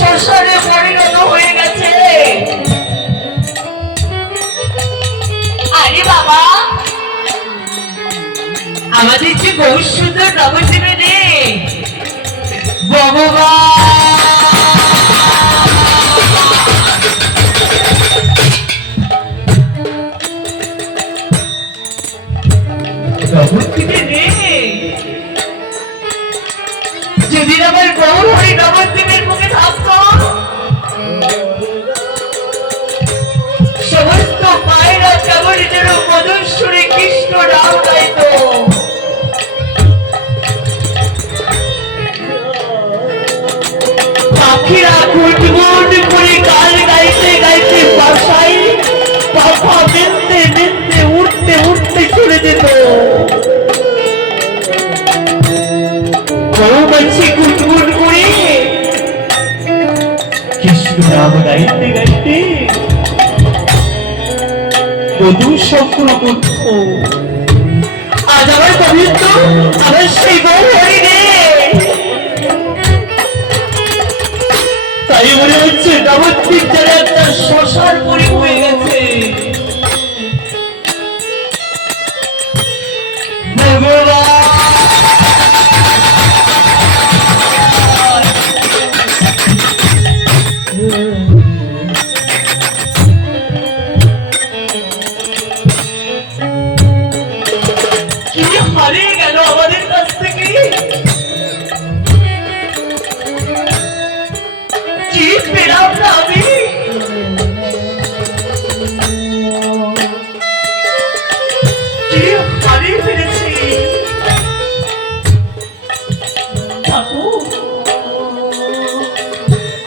শ্মশানে পরিণত হয়ে গেছে। আরে বাবা, আমাদের যে বহু সুন্দর নবদ্বীপে রে যেদিন আমার গৌর হরি নবদ্বীপের মুখে থাকতো, সমস্ত মায়েরা কেমন যেন মধুর সুরে কৃষ্ণ নাম গাইত। পাখিরা গুনগুন করে গান গাইতে গাইতে বাসায় পাখা মেলতে মেলতে উঠতে উঠতে চলে যেত। গৌমাছি গুনগুন করে কৃষ্ণ নাম গাইতে গাইতে মধুর শঙ্কর করত। আজ আমার পবিত্র আমার সেই গৌর হরি রে, তাই মনে হচ্ছে নবদ্বীপ যেন একটা শ্মশান পরি হয়ে গেছে। কি হারিয়ে গেল আমাদের কাছ থেকে, কি পেলাম না আমি। কি হারিয়ে ফেলেছি। ঠাকুর,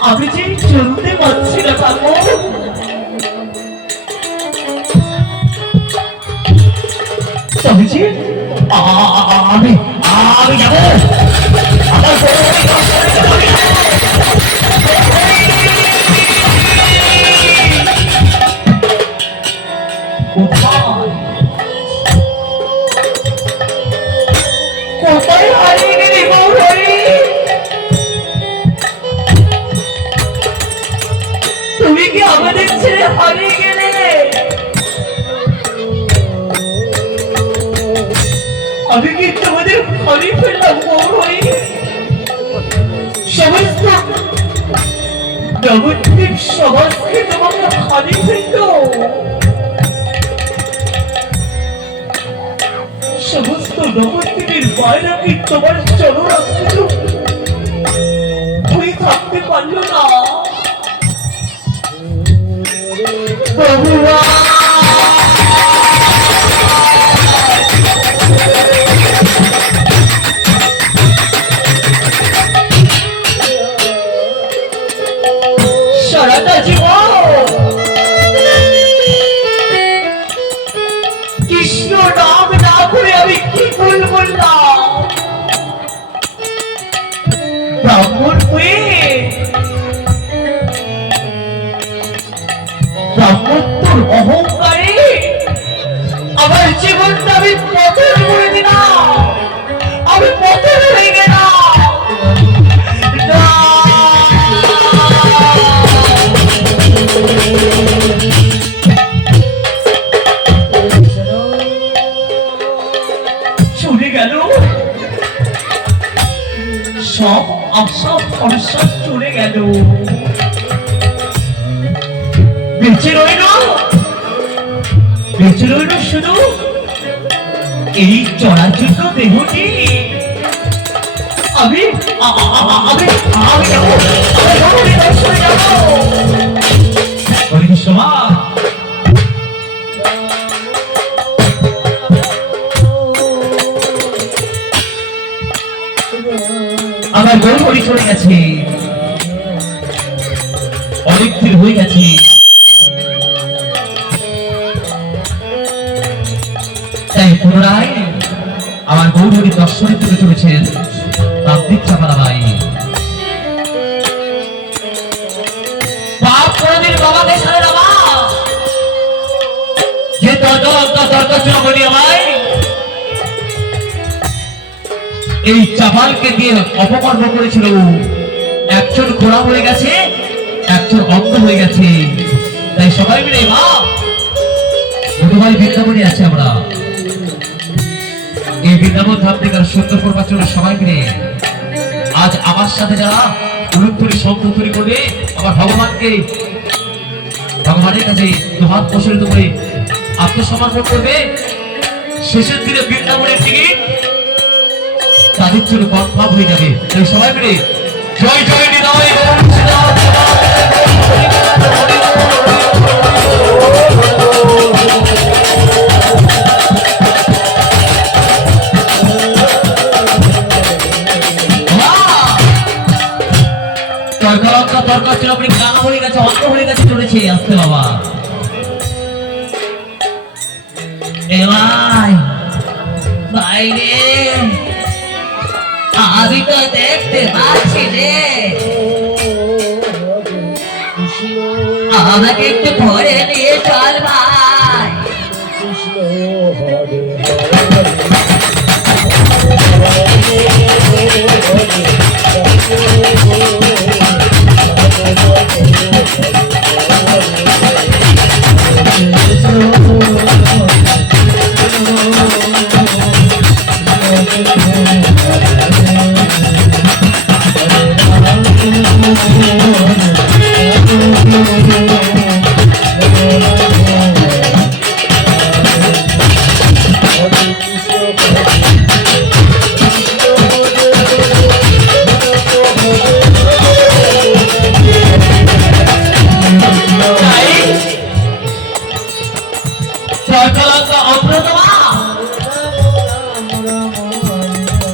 আমি যে চলতে পারছি না ঠাকুর। তবে যে আমি আমি যাবো আমার কোথায় হারিয়ে গেলি গৌর হরি? তুমি কি আমাদের ছেড়ে হারিয়ে গেলে? আমি কি তোমাদের হারিয়ে ফেললাম গৌর হরি? সমস্ত নবদ্বীপ সমাজকে তোমাকে হারিয়ে ফেলল। সমস্ত নবদ্বীপের মায়েরা কি তোমার চরণামৃত হয়ে থাকতে পারল না? বাবুরা, সারাটা জীবন কৃষ্ণ নাম না করে আমি কি ভুল বললাম? ব্রাহ্মণ হয়ে ব্রাহ্মণত্বর অহংকারে আমার জীবনটা আমি পতন করে দিলাম। আমি পতন হয়ে গেলাম। চলে গেল সব আশা ভরসা, চলে গেল। বেঁচে রইল শুধু এই চরাচর দেহটি। আমি আমি আমি যাবো, দর্শনে যাবো। আমার গৌর হরি চলে গেছে, অনেক দিন হয়ে গেছে। তাই পুনরায় আমার গৌর হরি দর্শনে তুলে চলেছেন তাত্ত্বিক চাপারাবাই। বাপ কোনদিন বাবাকে ছাড়ে না, মা যে এই চাপালকে দিয়ে অপকর্ম করেছিল। একজন ঘোড়া হয়ে গেছে, একজন অন্ধ হয়ে গেছে, তাই সবাই মিলে মা তোমার বৃন্দাবনে আছে আমরা এই বৃন্দাবন ধাম থেকে সুন্দর করবার জন্য সবাই মিলে আজ আমার সাথে যারা উলুত্তরি শব্দ তৈরি করবে আমার ভগবানের কাছে দুহাত প্রসারিত করে আত্মসমর্পণ করবে, শেষের দিনে বৃন্দাবনের টিকিট তাদের জন্য কনফার্ম হয়ে যাবে। তাই সবাই মিলে জয় জয় নিতাই দরকার ছিল আপনি কানা হয়ে গেছে, অন্ধ হয়ে গেছে, চলেছে আসতে বাবা। বাইরে আমি তো দেখতে পাচ্ছি রে, আমাকে একটু ঘরে নিয়ে চল ভাই।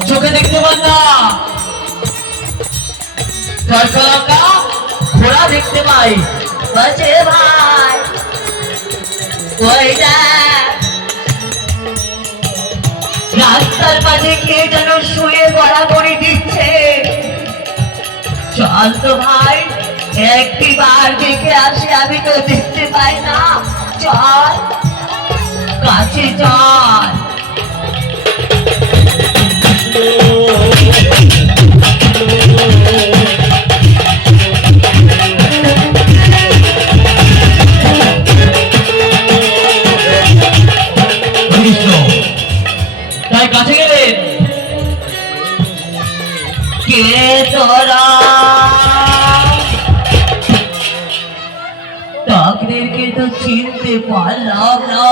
চোখে দেখতে পান না, ঘোড়া দেখতে পাই বলছে ভাই ওই রাস্তার মাঝে কে যেন শুয়ে বরাবরই দিচ্ছে, চল তো ভাই একটি বার দেখে আসি, আমি তো দেখতে পাই না, চল কাছে চল। তাই কাছে গেলেন, কে তোরা তাকদেরকে তো চিনতে পারলাম না।